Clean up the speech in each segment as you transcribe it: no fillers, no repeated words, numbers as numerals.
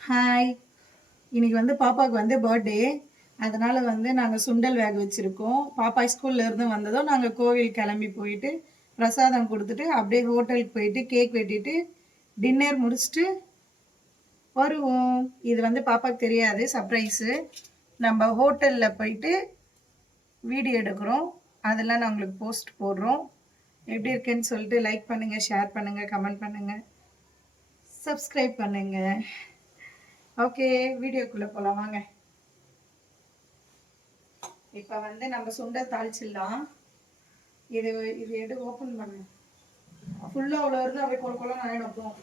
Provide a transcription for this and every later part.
Hi! இன்னைக்கு வந்து பாப்பாவுக்கு வந்து பர்த்டே. அதனால வந்து நாங்க சுண்டல் வேக வச்சிருக்கோம். பாப்பா ஸ்கூல்ல இருந்து வந்ததும் நாங்க கோவில் கிளம்பி போயிட்டு, பிரசாதம் குடுத்துட்டு, அப்படியே ஹோட்டலுக்கு போயிட்டு கேக் வெட்டிட்டு, டின்னர் முடிச்சுட்டு வருவோம். இது வந்து பாப்பாக்கு தெரியாது. சர்ப்ரைஸு. நம்ம ஹோட்டல்ல போயிட்டு வீடியோ எடுக்கிறோம். அதெல்லாம் நான் உங்களுக்கு போஸ்ட் போடுறோம். எப்படி இருக்குன்னு சொல்லிட்டு லைக் பண்ணுங்க, ஷேர் பண்ணுங்க, கமெண்ட் பண்ணுங்க, சப்ஸ்கிரைப் பண்ணுங்க. ஓகே, வீடியோக்குள்ள போலாம் வாங்க. இப்போ வந்து நம்ம சுண்டல் தாளிச்சிடலாம். இது இது எடு ஓப்பன் பண்ணு. ஃபுல்லாக அவ்வளோ இருந்து அப்படியே கொல கொல ஆகிடும்.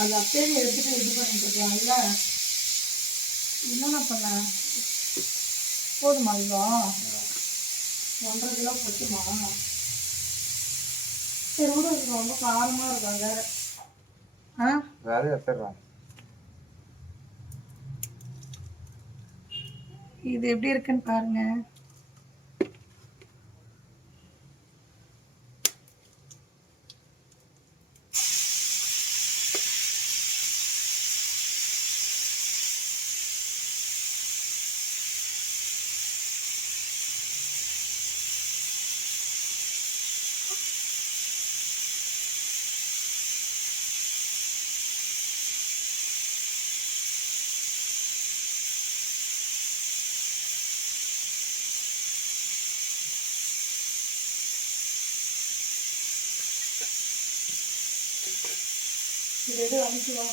அது அப்படியே எடுத்துட்டு இது பண்ணிட்டு இருக்கலாம்ல. என்னென்ன பண்ண போதுமா? இதோ 1.5 கிலோ பத்துமா? சரி விட ரொம்ப காரமாக இருக்கும் வேற. வேற எடுத்துடுறேன். இது எப்படி இருக்குன்னு பாருங்க. இது எது அனுப்பிச்சுவா.